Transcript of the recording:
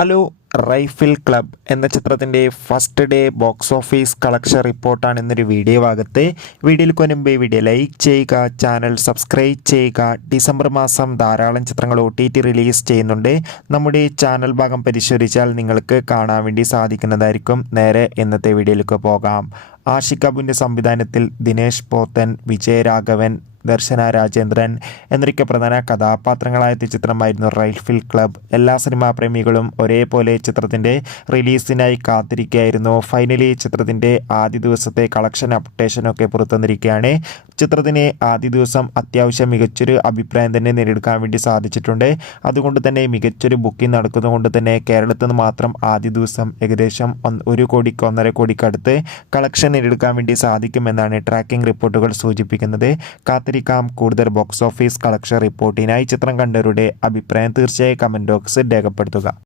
Hello. Rifle club എന്ന ചിത്രത്തിൻ്റെ first day box office collection റിപ്പോർട്ടാണ് ഇന്നൊരു വീഡിയോ ഭാഗത്ത്. വീഡിയോയിൽ മുൻപ് വീഡിയോ ലൈക്ക് ചെയ്യുക, ചാനൽ സബ്സ്ക്രൈബ് ചെയ്യുക. ഡിസംബർ മാസം ധാരാളം ചിത്രങ്ങൾ OTT റിലീസ് ചെയ്യുന്നുണ്ട്. നമ്മുടെ ചാനൽ ഭാഗം പരിശോധിച്ചാൽ നിങ്ങൾക്ക് കാണാൻ വേണ്ടി സാധിക്കുന്നതായിരിക്കും. നേരെ ഇന്നത്തെ വീഡിയോയിലേക്ക് പോകാം. ആഷിഖ് അബുവിൻ്റെ സംവിധാനത്തിൽ ദിനേശ് പോത്തൻ, വിജയരാഘവൻ, ദർശന രാജേന്ദ്രൻ എന്നൊക്കെ പ്രധാന കഥാപാത്രങ്ങളായ ചിത്രമായിരുന്നു റൈഫിൾ ക്ലബ്. എല്ലാ സിനിമാ പ്രേമികളും ഒരേപോലെ ചിത്രത്തിൻ്റെ റിലീസിനായി കാത്തിരിക്കുകയായിരുന്നു. ഫൈനലി ചിത്രത്തിൻ്റെ ആദ്യ ദിവസത്തെ കളക്ഷൻ അപ്ഡേഷനൊക്കെ പുറത്തുവന്നിരിക്കുകയാണ്. ചിത്രത്തിന് ആദ്യ ദിവസം അത്യാവശ്യം മികച്ചൊരു അഭിപ്രായം തന്നെ നേടിയെടുക്കാൻ വേണ്ടി സാധിച്ചിട്ടുണ്ട്. അതുകൊണ്ട് തന്നെ മികച്ചൊരു ബുക്കിംഗ് നടക്കുന്നതുകൊണ്ട് തന്നെ കേരളത്തിൽ നിന്ന് മാത്രം ആദ്യ ദിവസം ഏകദേശം 1 കോടിക്ക് 1.5 കോടിക്ക് അടുത്ത് കളക്ഷൻ നേടിയെടുക്കാൻ വേണ്ടി സാധിക്കുമെന്നാണ് ട്രാക്കിംഗ് റിപ്പോർട്ടുകൾ സൂചിപ്പിക്കുന്നത്. കാത്തിരിക്കാം കൂടുതൽ ബോക്സ് ഓഫീസ് കളക്ഷൻ റിപ്പോർട്ടിനായി. ചിത്രം കണ്ടവരുടെ അഭിപ്രായം തീർച്ചയായും കമൻറ്റ് ബോക്സിൽ രേഖപ്പെടുത്തുക.